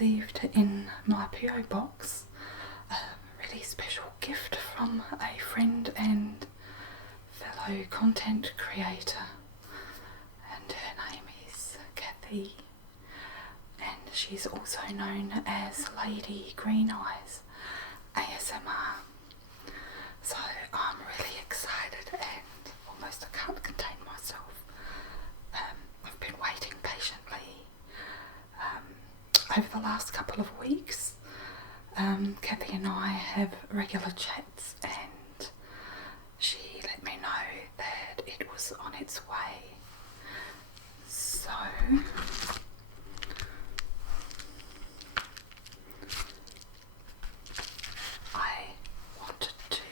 received in my PO box a really special gift from a friend and fellow content creator, and her name is Kathy, and she's also known as Lady Green Eyes ASMR. So I'm really excited and almost I can't contain myself. I've been waiting patiently over the last couple of weeks. Kathy and I have regular chats, and she let me know that it was on its way. So I wanted to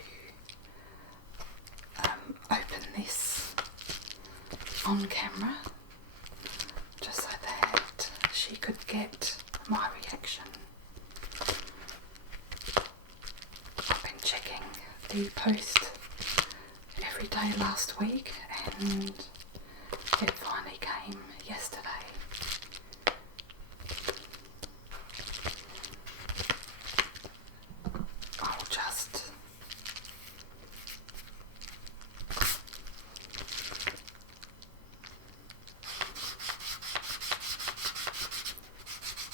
open this on camera just so that she could get my reaction. I've been checking the post every day last week, and it finally came yesterday. I'll just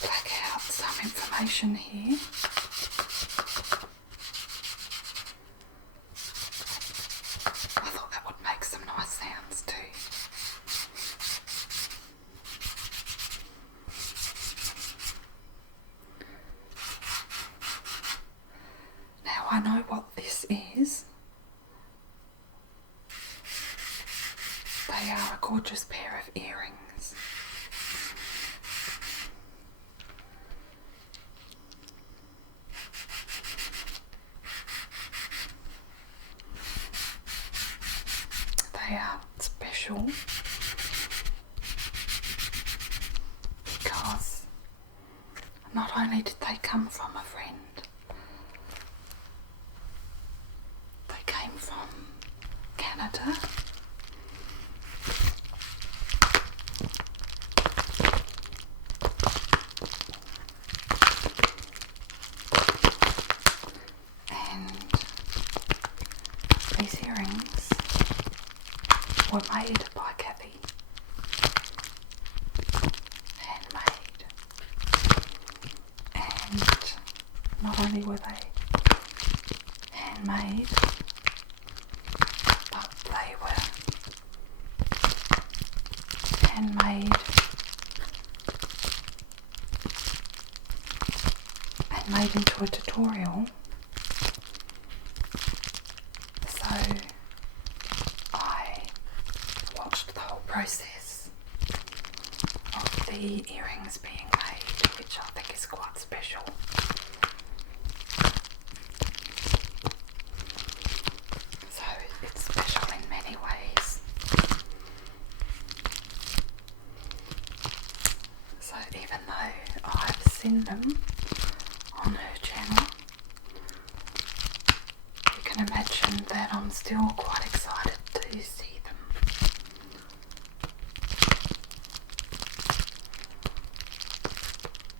black out some information here. I thought that would make some nice sounds too. Now I know what this is. They are a gorgeous pair of earrings. They are special because not only did they come from a friend, they came from Canada. And these earrings were made by Kathy. Handmade. And not only were they handmade, but they were handmade and made into a tutorial. So I watched the whole process of the earrings being made, which I think is quite special. So it's special in many ways. So even though I've seen them on her channel, you can imagine that I'm still quite excited to see them.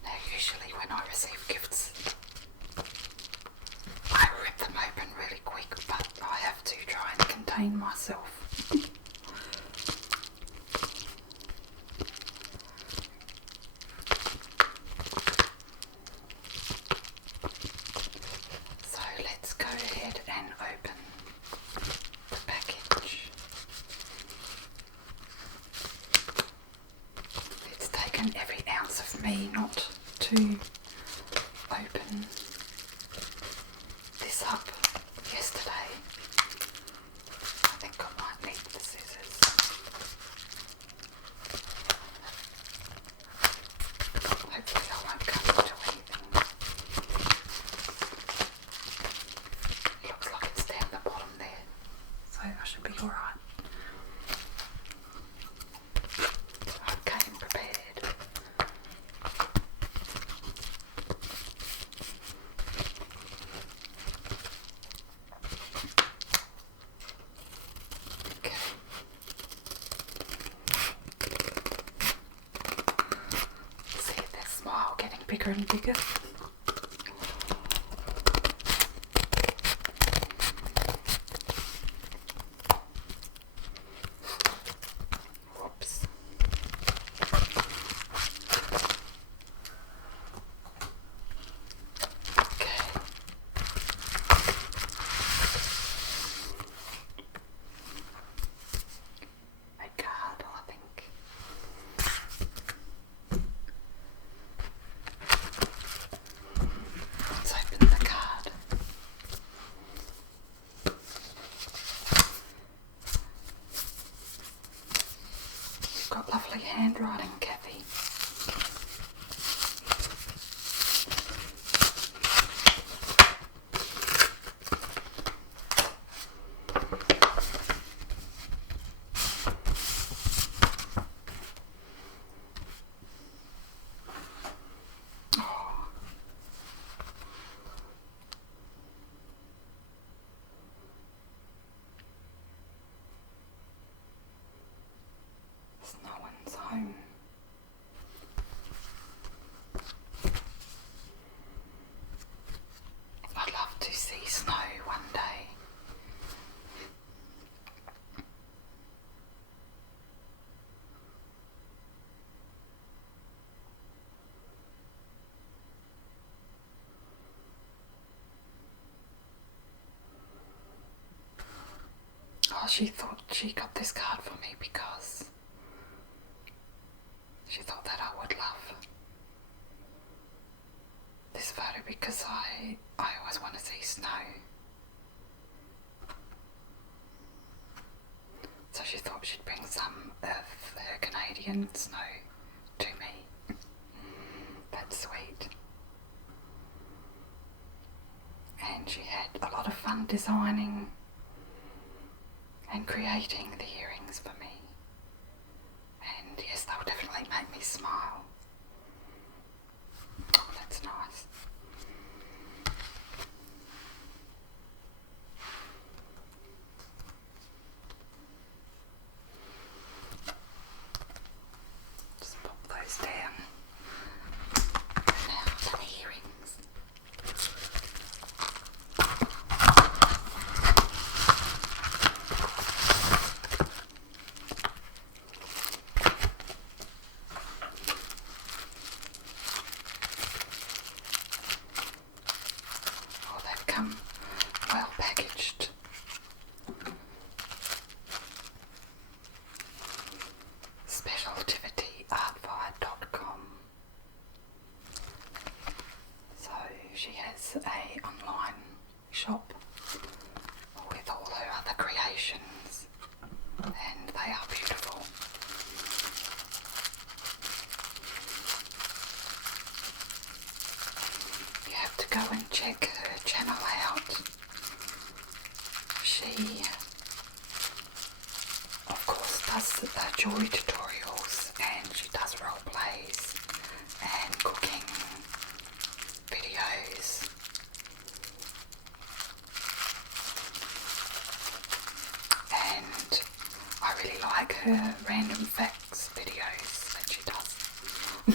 Now usually when I receive gifts, I rip them open really quick, but I have to try and contain myself. So let's go ahead and open the package. It's taken every ounce of me not to open this up yesterday. I think I might need the scissors. Hopefully I won't cut into anything. It looks like it's down bigger and bigger. Whoops. Okay. A card, I think. Let's open the card. You've got lovely handwriting, Kathy. No one's home. I'd love to see snow one day. Oh, she thought she got this card for me because she thought that I would love this photo because I always want to see snow. So she thought she'd bring some of her Canadian snow to me. That's sweet. And she had a lot of fun designing and creating the earrings for me. And yes, they'll definitely make me smile. Oh, that's nice. Just pop those down. Now for the earrings. Oh, they've come well packaged. Specialtivityartfire.com. So she has a online shop with all her other creations, and they are beautiful. You have to go and check her channel out. She, of course, does jewelry tutorials, and she does role plays and cooking videos. And I really like her random facts videos that she does. I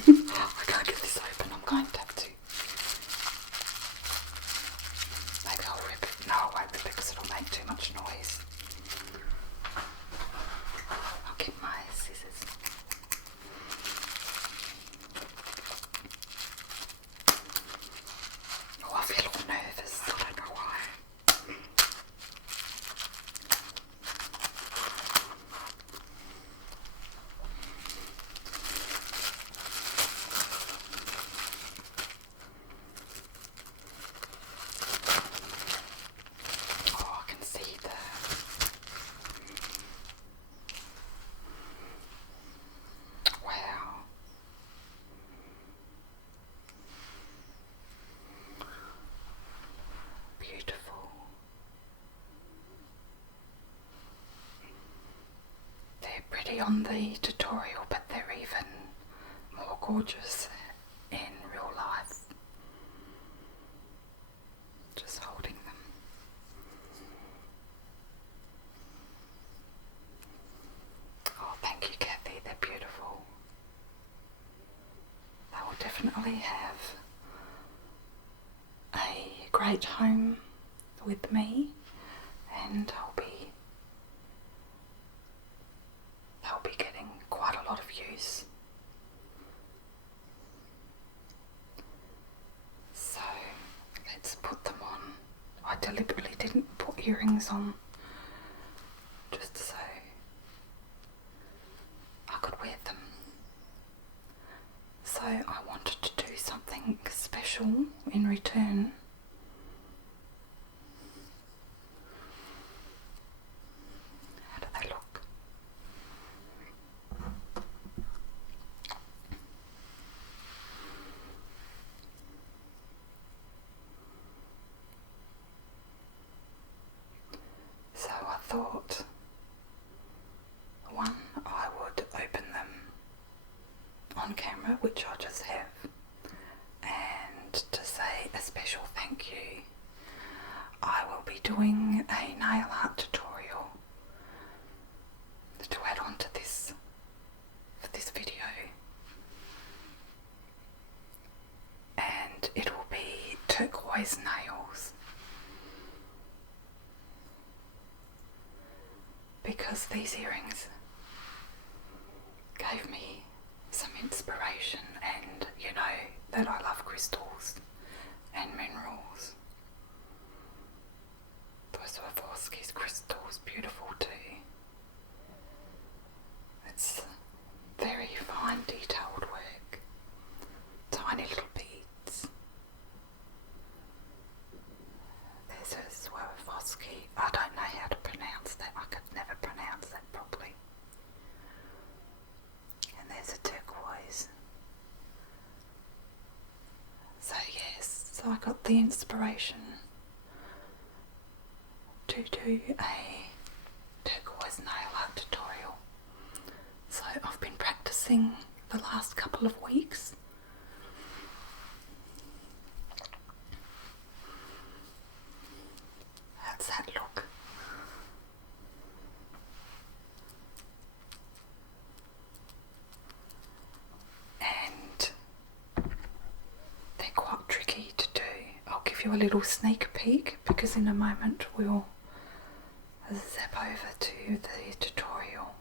can't get this open, I'm going to have to. Maybe I'll rip it. No, I won't rip it because it'll make too much noise. I'll get my scissors. Oh, I feel all nervous. I don't know why. Oh, I can see the... Wow. Beautiful. They're pretty on the tutorial, but they're even more gorgeous in real life. Just holding them. Oh, thank you, Kathy. They're beautiful. They will definitely have straight home with me, and they'll be getting quite a lot of use. So let's put them on. I deliberately didn't put earrings on just so I could wear them. So I wanted to do something special in return. How do they look? So I thought, one, I would open them on camera, which I just have, and to say a special thank you, I will be doing a nail art tutorial to add on to this for this video, and it will be turquoise nails, because these earrings gave me some inspiration, and you know that I love crystals and minerals. Those Swarovski's crystals, beautiful too. It's very fine detailed work, tiny little beads. There's a Swarovski, I don't know how to pronounce that, I could never pronounce that properly. And there's a turquoise. So yes, so I got the inspiration to do a turquoise nail art tutorial. So I've been practicing the last couple of weeks. How's that look? And they're quite tricky to do. I'll give you a little sneak peek, because in a moment we'll zap over to the tutorial.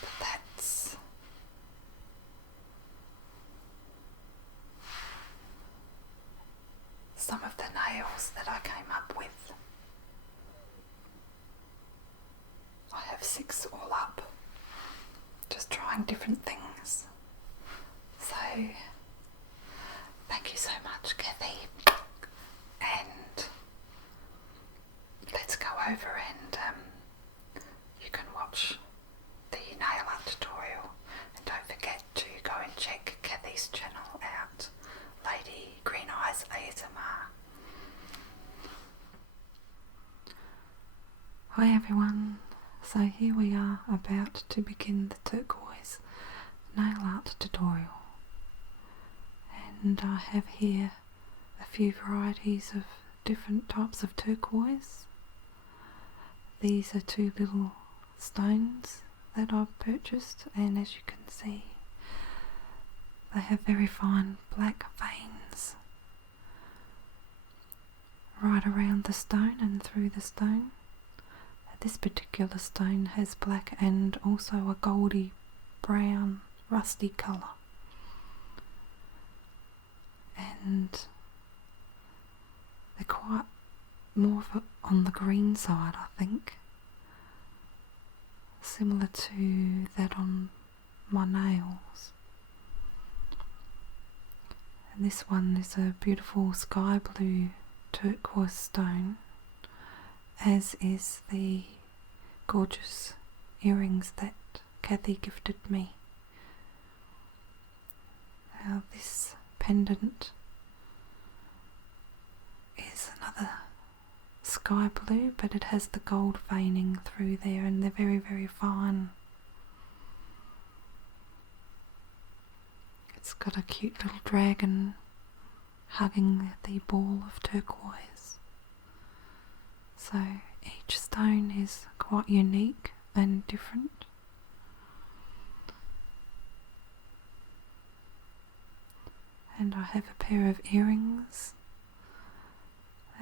But that's some of the nails that I came up with. I have 6 all up, just trying different things. So thank you so much, Kathy, and let's go over and you can watch the nail art tutorial, and don't forget to go and check Kathy's channel out, Lady Green Eyes ASMR. Hi everyone, so here we are about to begin the turquoise nail art tutorial, and I have here a few varieties of different types of turquoise. These are 2 little stones that I've purchased, and as you can see they have very fine black veins right around the stone and through the stone. This particular stone has black and also a goldy brown rusty colour, and they're quite more on the green side, I think, similar to that on my nails. And this one is a beautiful sky blue turquoise stone, as is the gorgeous earrings that Kathy gifted me. Now this pendant is another sky blue, but it has the gold veining through there, and they're very, very fine. It's got a cute little dragon hugging the ball of turquoise. So each stone is quite unique and different. And I have a pair of earrings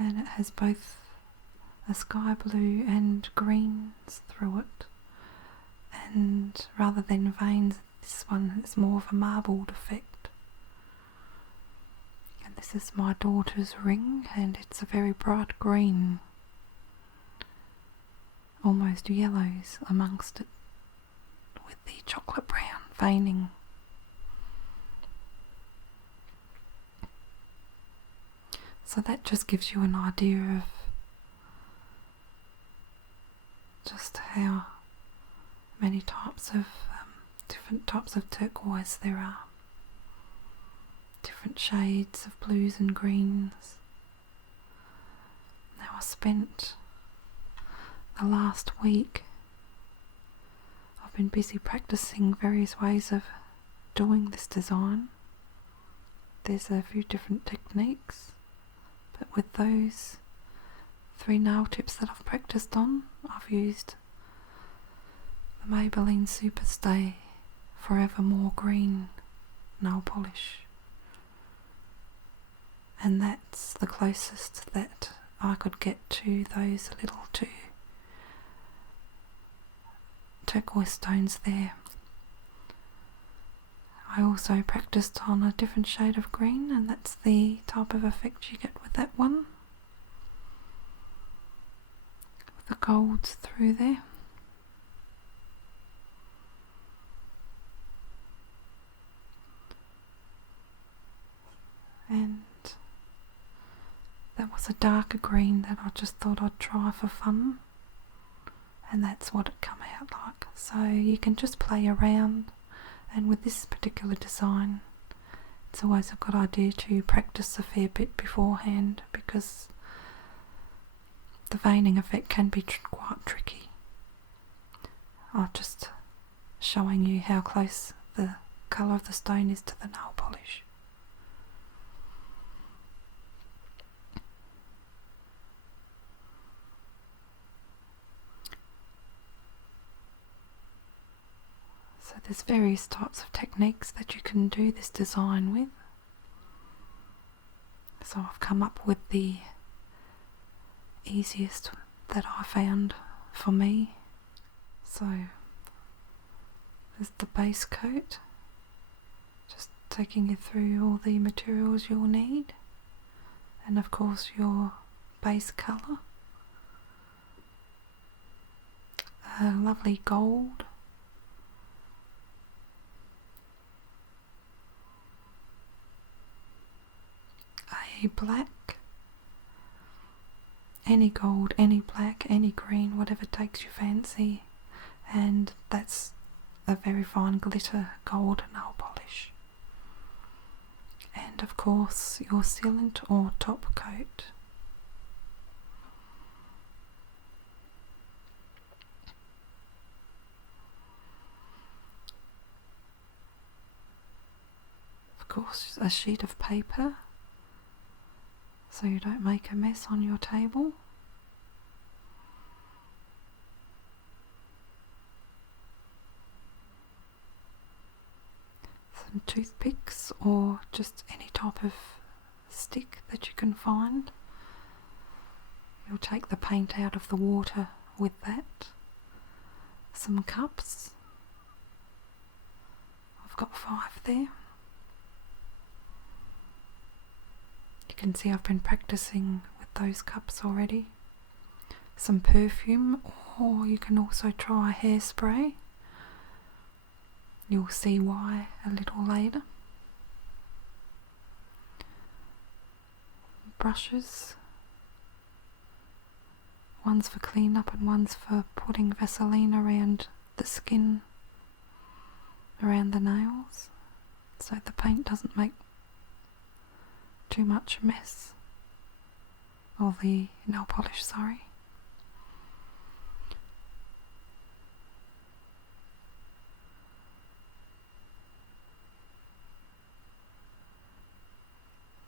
and it has both a sky blue and greens through it, and rather than veins, this one is more of a marbled effect. And this is my daughter's ring, and it's a very bright green, almost yellows amongst it, with the chocolate brown veining. So that just gives you an idea of just how many types of different types of turquoise there are. Different shades of blues and greens. Now I spent the last week, I've been busy practicing various ways of doing this design. There's a few different techniques, but with those 3 nail tips that I've practiced on, I've used the Maybelline Superstay Forevermore Green nail polish, and that's the closest that I could get to those little 2 turquoise stones there. I also practiced on a different shade of green, and that's the type of effect you get with that one, with the golds through there. And that was a darker green that I just thought I'd try for fun, and that's what it come out like. So you can just play around, and with this particular design it's always a good idea to practice a fair bit beforehand, because the veining effect can be quite tricky. I'm just showing you how close the colour of the stone is to the nail polish. So there's various types of techniques that you can do this design with. So I've come up with the easiest that I found for me. So there's the base coat, just taking you through all the materials you'll need, and of course your base colour, a lovely gold, a black, any gold, any black, any green, whatever takes your fancy, and that's a very fine glitter gold nail polish, and of course your sealant or top coat. Of course a sheet of paper, so you don't make a mess on your table. Some toothpicks or just any type of stick that you can find. You'll take the paint out of the water with that. Some cups. I've got 5 there. You can see I've been practicing with those cups already. Some perfume, or you can also try hairspray. You'll see why a little later. Brushes. One's for clean-up and one's for putting Vaseline around the skin, around the nails, so the paint doesn't make too much mess, or the nail polish, sorry.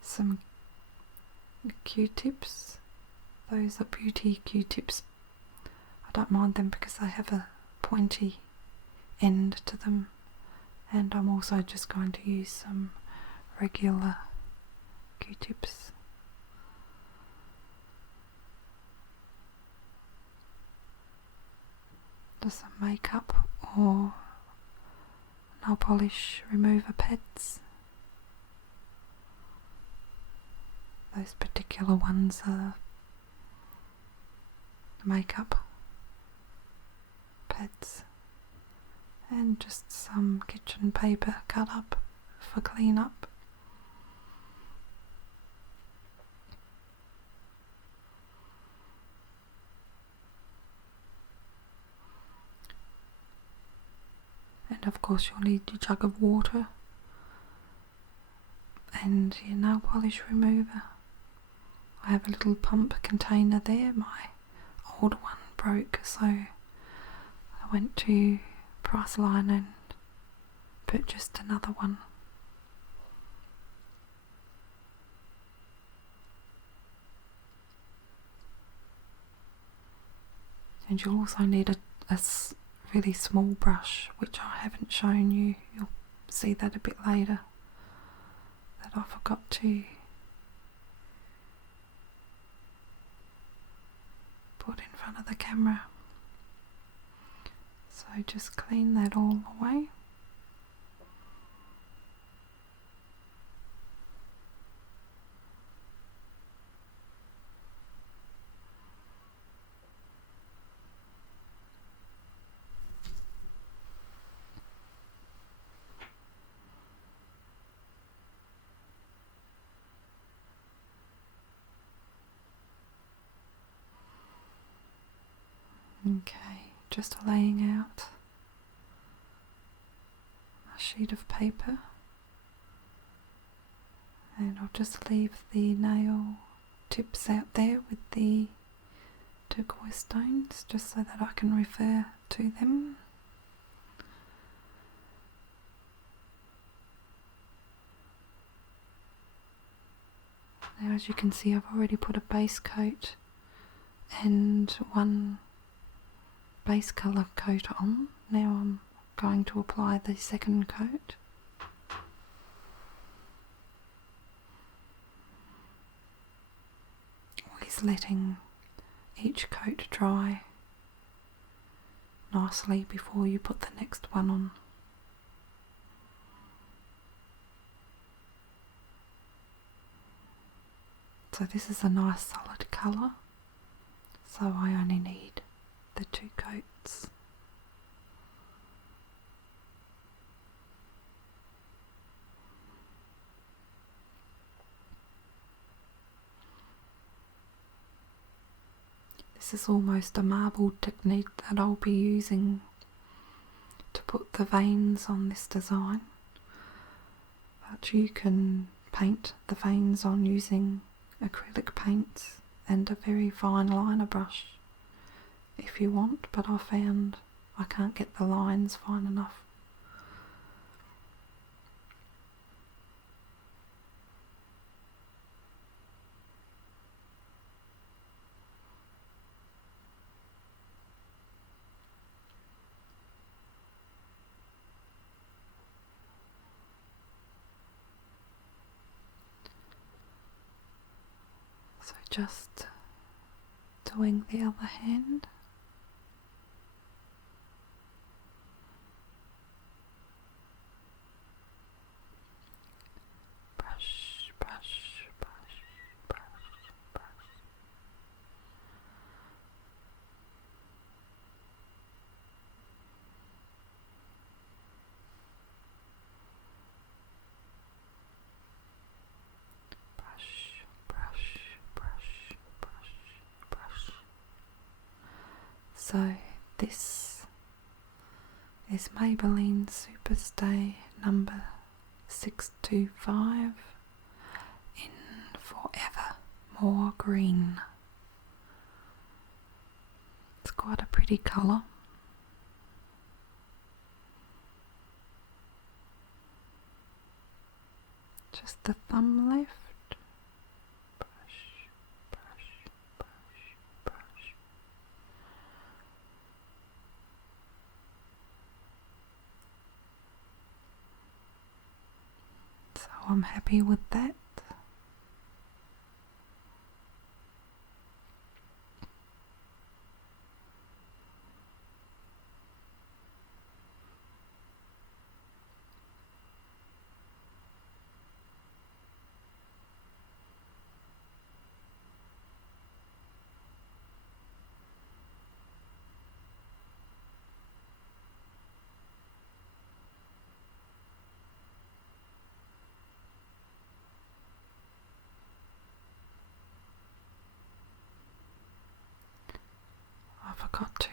Some Q-tips. Those are beauty Q-tips. I don't mind them because they have a pointy end to them, and I'm also just going to use some regular Q-tips. just some makeup or nail polish remover pads. Those particular ones are makeup pads, and just some kitchen paper cut up for clean up. And of course you'll need your jug of water and your nail polish remover. I have a little pump container there. My old one broke, so I went to Priceline and purchased another one. And you'll also need a really small brush, which I haven't shown you. You'll see that a bit later, that I forgot to put in front of the camera. So just clean that all away. Okay, just laying out a sheet of paper, and I'll just leave the nail tips out there with the turquoise stones, just so that I can refer to them. Now, as you can see, I've already put a base coat and one base colour coat on. Now I'm going to apply the second coat. Always letting each coat dry nicely before you put the next one on. So this is a nice solid colour, so I only need the 2 coats. This is almost a marble technique that I'll be using to put the veins on this design, but you can paint the veins on using acrylic paints and a very fine liner brush if you want, but I found I can't get the lines fine enough. So just doing the other hand. Brush, brush, brush, brush, brush. Brush, brush, brush, brush, brush. So this is Maybelline Superstay number 625 in Forever More Green. It's quite a pretty colour. Just the thumb left. Brush, brush, brush, brush. So I'm happy with that.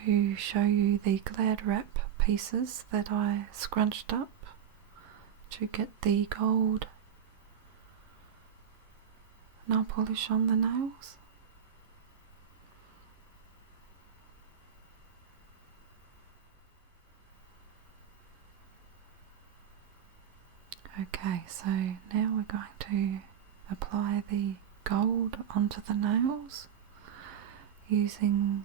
to show you the Glad wrap pieces that I scrunched up to get the gold nail polish on the nails. Okay, so now we're going to apply the gold onto the nails using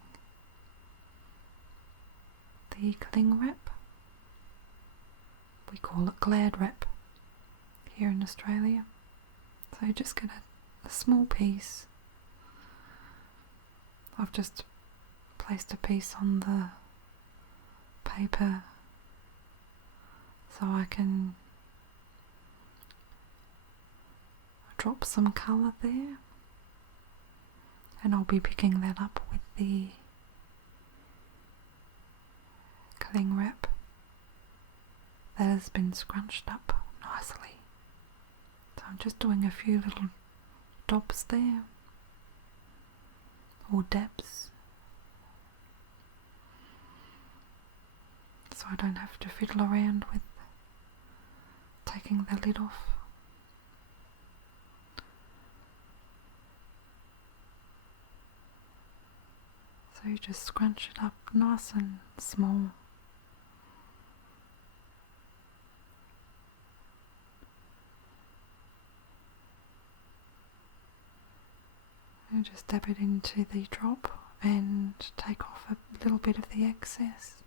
the cling wrap. We call it Glad wrap here in Australia. So just get a small piece. I've just placed a piece on the paper so I can drop some colour there, and I'll be picking that up with the cling wrap that has been scrunched up nicely. So I'm just doing a few little dobs there, or dabs, so I don't have to fiddle around with taking the lid off. So you just scrunch it up nice and small. And just dab it into the drop and take off a little bit of the excess.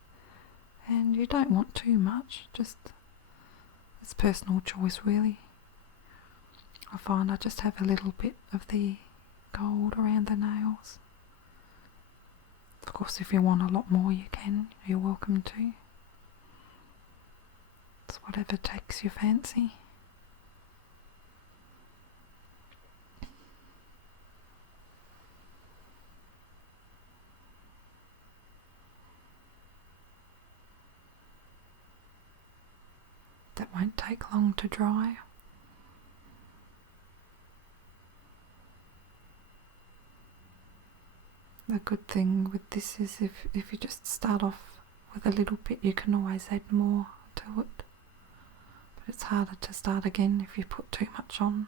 And you don't want too much, just it's personal choice really. I find I just have a little bit of the gold around the nails. Of course, if you want a lot more, you can. You're welcome to. It's whatever takes your fancy. That won't take long to dry. The good thing with this is if you just start off with a little bit, you can always add more to it. But it's harder to start again if you put too much on.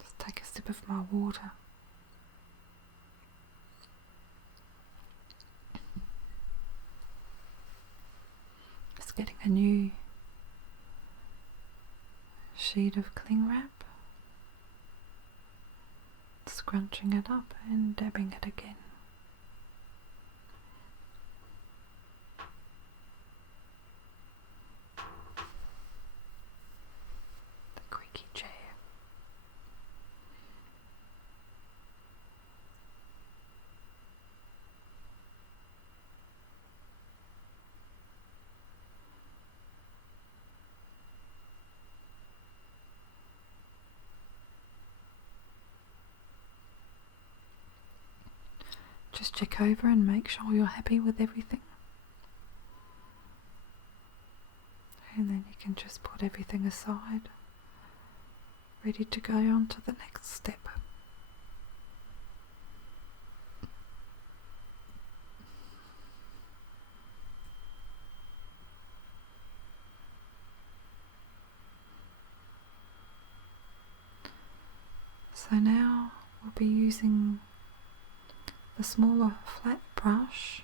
Just take a sip of my water. Just getting a new sheet of cling wrap, scrunching it up and dabbing it again. The creaky chair. Just check over and make sure you're happy with everything. And then you can just put everything aside, ready to go on to the next step. So now we'll be using the smaller flat brush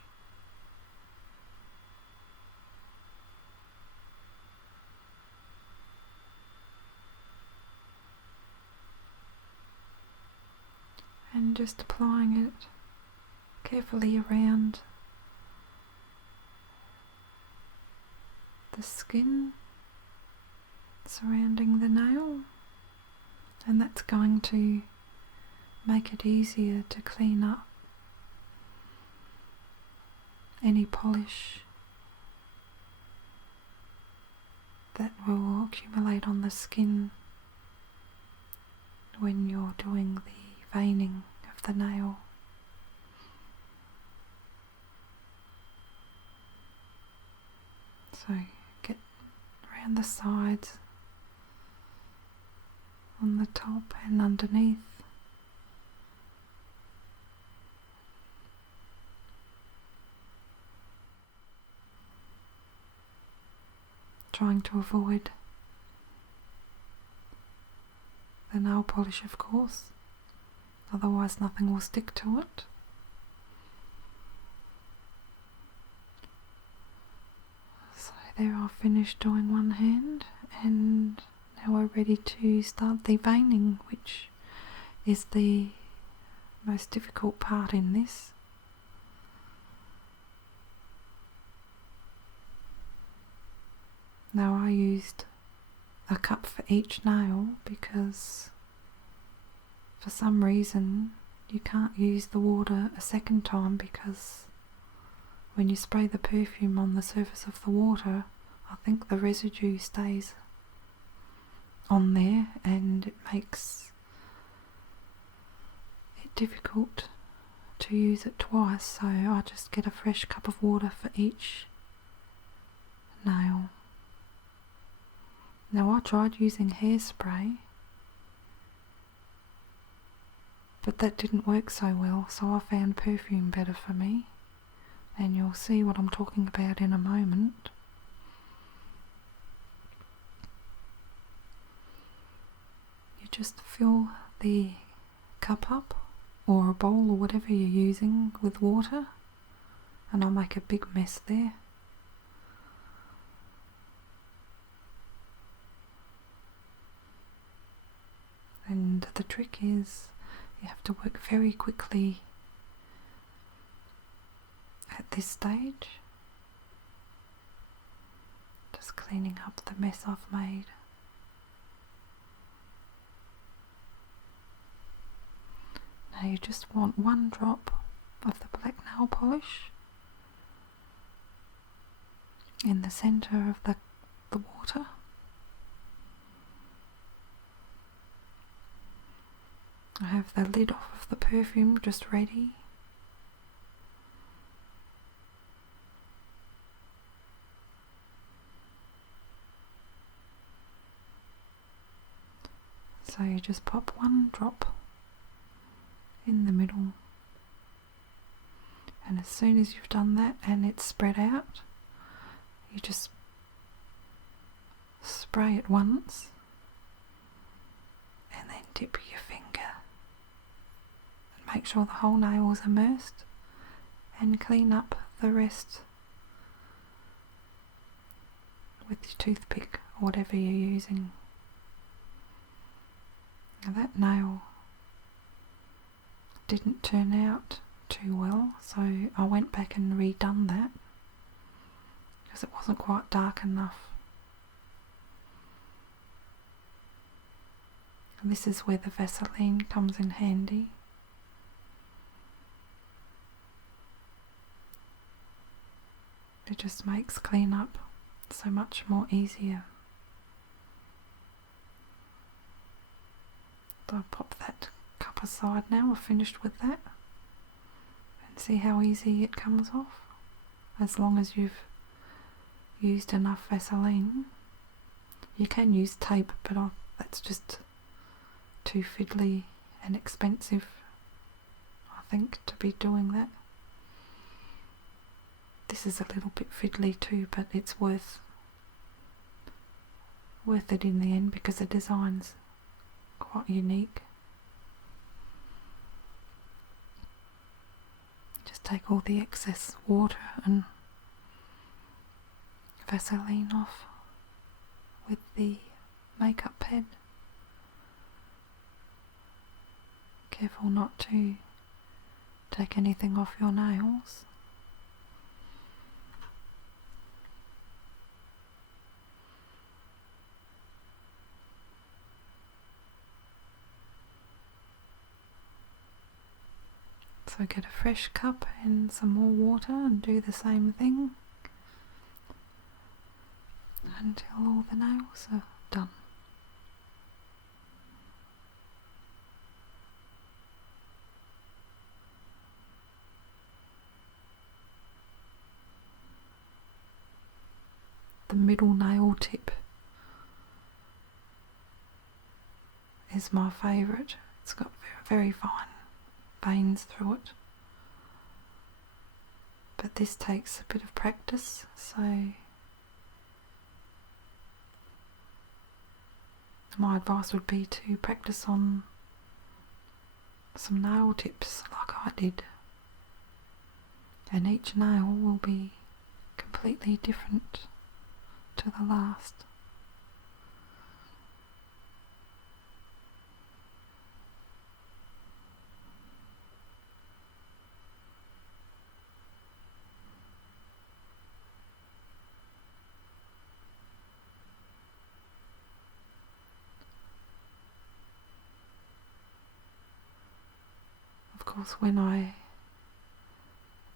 and just applying it carefully around the skin surrounding the nail, and that's going to make it easier to clean up any polish that will accumulate on the skin when you're doing the veining of the nail. So get around the sides on the top and underneath. Trying to avoid the nail polish, of course, otherwise nothing will stick to it. So there, I've finished doing one hand, and now we're ready to start the veining, which is the most difficult part in this. Now I used a cup for each nail because for some reason you can't use the water a second time, because when you spray the perfume on the surface of the water, I think the residue stays on there and it makes it difficult to use it twice, so I just get a fresh cup of water for each nail. Now I tried using hairspray, but that didn't work so well, so I found perfume better for me, and you'll see what I'm talking about in a moment. You just fill the cup up, or a bowl or whatever you're using, with water, and I'll make a big mess there. And the trick is you have to work very quickly at this stage, just cleaning up the mess I've made. Now you just want one drop of the black nail polish in the centre of the water. I have the lid off of the perfume just ready. So you just pop one drop in the middle, and as soon as you've done that and it's spread out, you just spray it once and then dip your finger. Make sure the whole nail is immersed, and clean up the rest with your toothpick or whatever you're using. Now that nail didn't turn out too well, so I went back and redone that because it wasn't quite dark enough. And this is where the Vaseline comes in handy. It just makes cleanup so much more easier. So I'll pop that cup aside now. I've finished with that. And see how easy it comes off. As long as you've used enough Vaseline. You can use tape, but that's just too fiddly and expensive, I think, to be doing that. This is a little bit fiddly too, but it's worth it in the end because the design's quite unique. Just take all the excess water and Vaseline off with the makeup pad. Careful not to take anything off your nails. So get a fresh cup and some more water and do the same thing until all the nails are done. The middle nail tip is my favourite. It's got very fine veins through it. But this takes a bit of practice, so my advice would be to practice on some nail tips like I did. And each nail will be completely different to the last. Of course, when I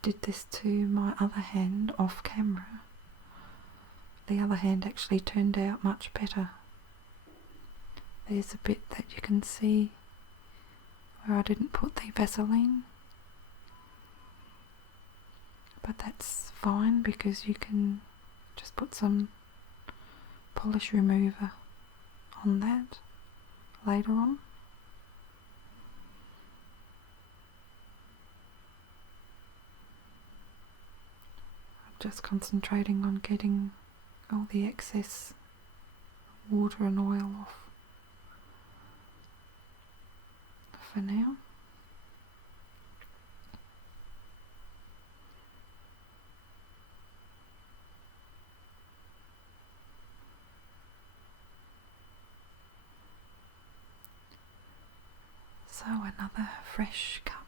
did this to my other hand off camera, the other hand actually turned out much better. There's a bit that you can see where I didn't put the Vaseline, but that's fine because you can just put some polish remover on that later on. Just concentrating on getting all the excess water and oil off for now. So another fresh cup.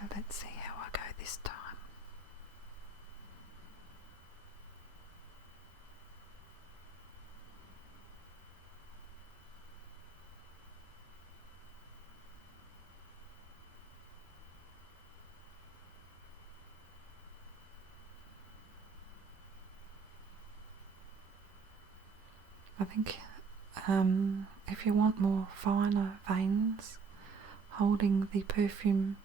Now let's see how I go this time. I think if you want more finer veins, holding the perfume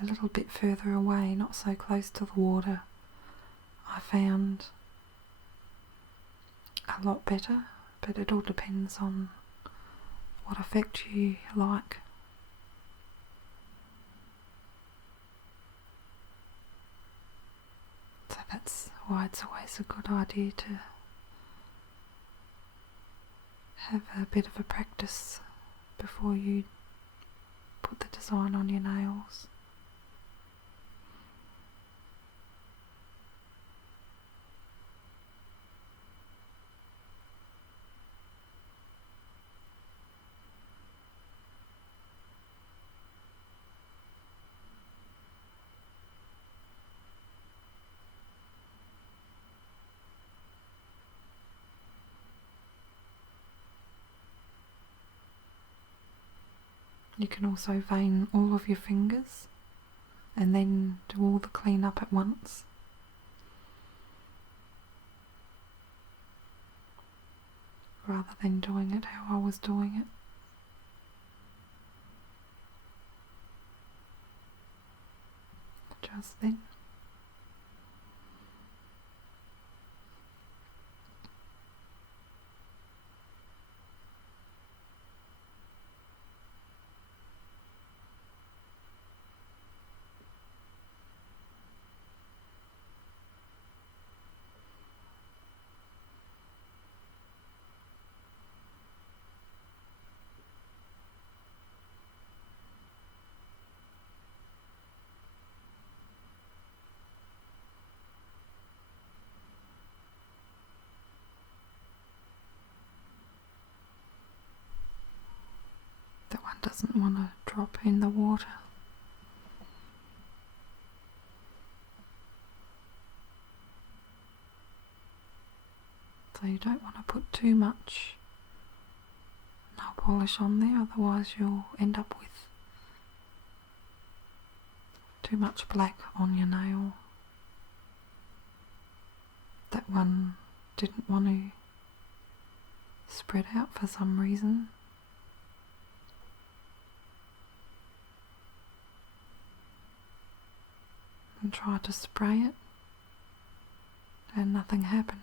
a little bit further away, not so close to the water, I found a lot better, but it all depends on what effect you like. So that's why it's always a good idea to have a bit of a practice before you put the design on your nails. You can also vein all of your fingers and then do all the cleanup at once. Rather than doing it how I was doing it. Just then. That one doesn't want to drop in the water. So you don't want to put too much nail polish on there, otherwise you'll end up with too much black on your nail. That one didn't want to spread out for some reason. And tried to spray it and nothing happened.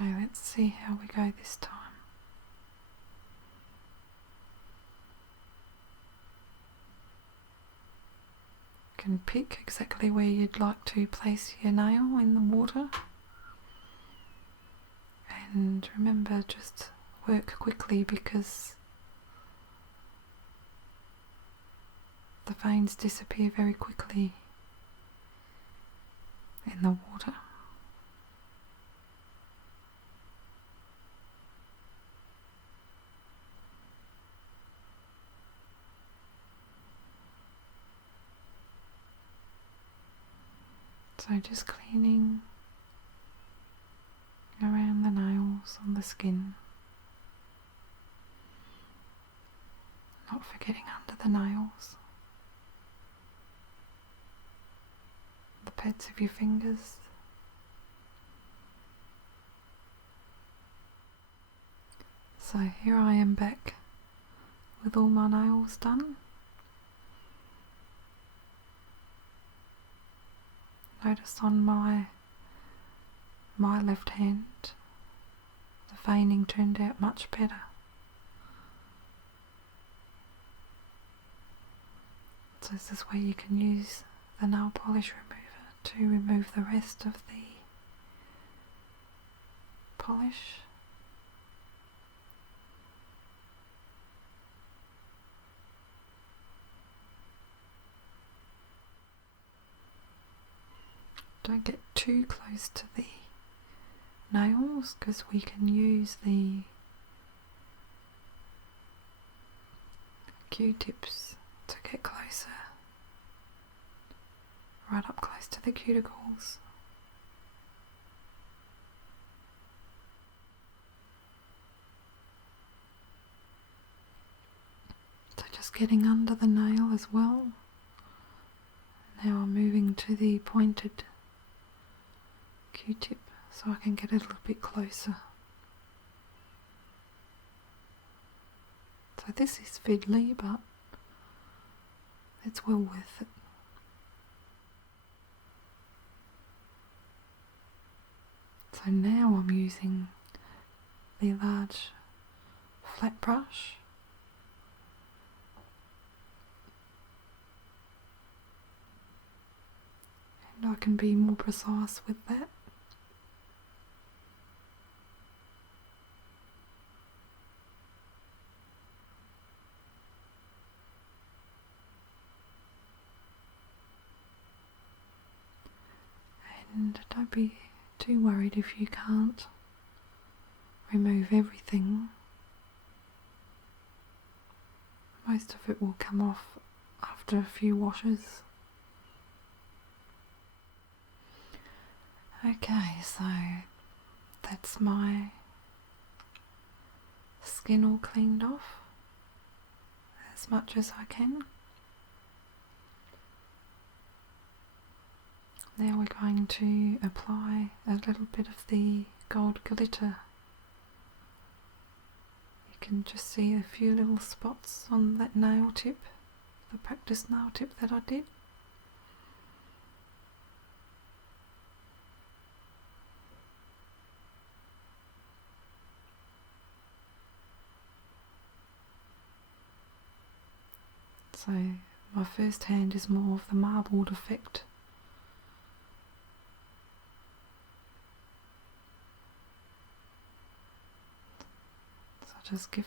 Okay, let's see how we go this time. You can pick exactly where you'd like to place your nail in the water. And remember, just work quickly because the veins disappear very quickly in the water. So just cleaning around the nails on the skin, not forgetting under the nails, the pads of your fingers. So here I am back with all my nails done. Notice on my left hand, the veining turned out much better. So this is where you can use the nail polish remover to remove the rest of the polish. Don't get too close to the nails because we can use the Q-tips to get closer, right up close to the cuticles. So just getting under the nail as well. Now I'm moving to the pointed Q-tip so I can get a little bit closer. So this is fiddly, but it's well worth it. So now I'm using the large flat brush. And I can be more precise with that. And don't be too worried if you can't remove everything. Most of it will come off after a few washes. Okay, so that's my skin all cleaned off as much as I can. Now we're going to apply a little bit of the gold glitter. You can just see a few little spots on that nail tip, the practice nail tip that I did. So my first hand is more of the marbled effect. So just give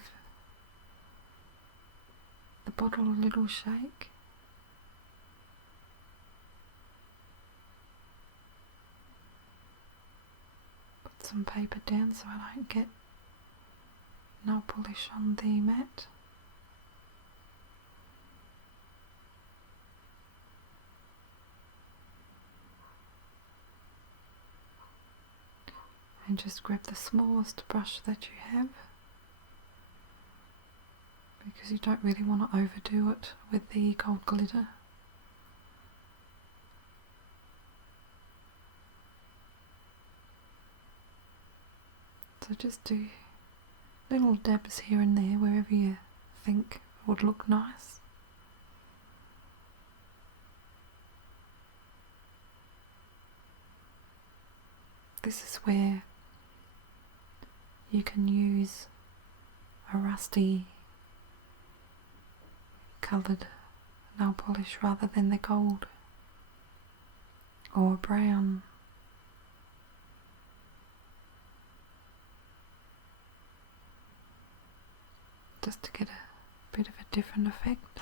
the bottle a little shake. Put some paper down so I don't get nail polish on the mat. And just grab the smallest brush that you have, because you don't really want to overdo it with the gold glitter. So just do little dabs here and there wherever you think would look nice. This is where you can use a rusty coloured nail polish rather than the gold or brown. Just to get a bit of a different effect.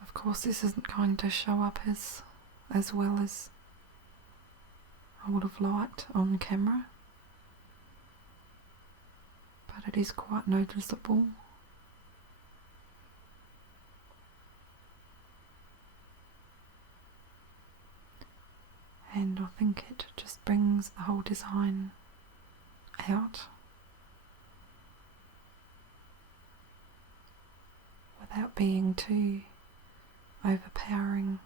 Of course, this isn't going to show up as well as I would have liked on camera, but it is quite noticeable. And I think it just brings the whole design out without being too overpowering.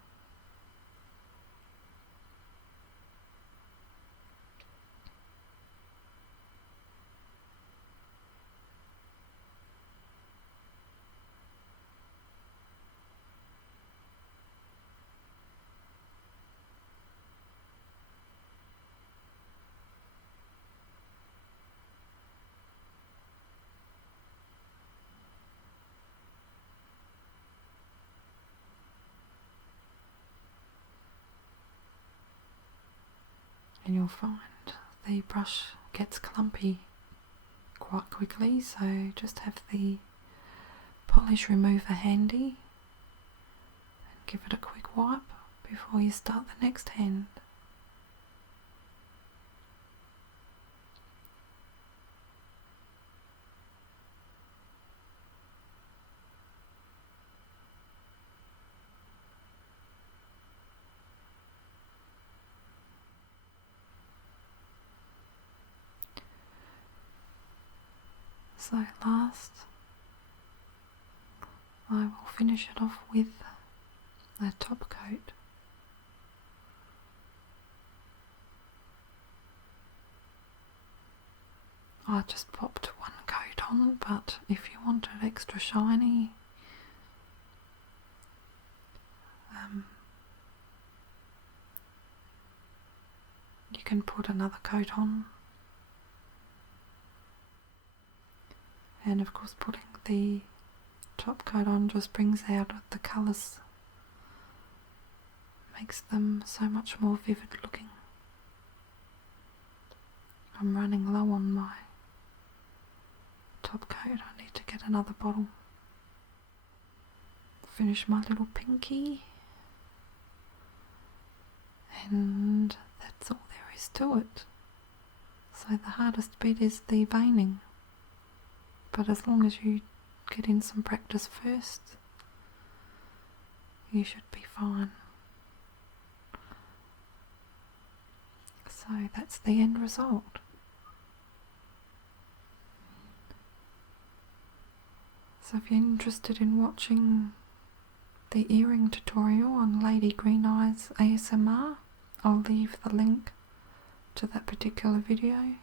And you'll find the brush gets clumpy quite quickly, so just have the polish remover handy and give it a quick wipe before you start the next hand. So last, I will finish it off with a top coat. I just popped one coat on, but if you want it extra shiny, you can put another coat on. And of course putting the top coat on just brings out the colours, makes them so much more vivid looking. I'm running low on my top coat, I need to get another bottle. Finish my little pinky, and that's all there is to it. So the hardest bit is the veining. But as long as you get in some practice first, you should be fine. So that's the end result. So if you're interested in watching the earring tutorial on Lady Green Eyes ASMR, I'll leave the link to that particular video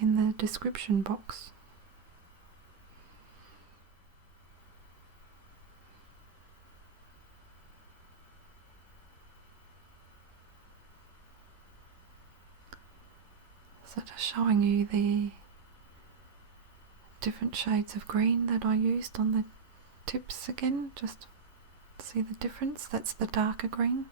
in the description box. So just showing you the different shades of green that I used on the tips again, just see the difference. That's the darker green.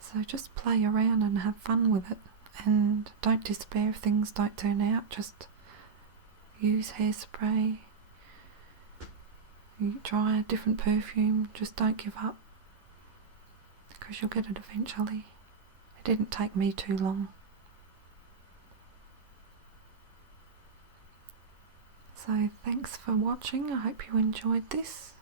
So just play around and have fun with it, and don't despair if things don't turn out. Just use hairspray, you try a different perfume, just don't give up, because you'll get it eventually. It didn't take me too long. So thanks for watching, I hope you enjoyed this.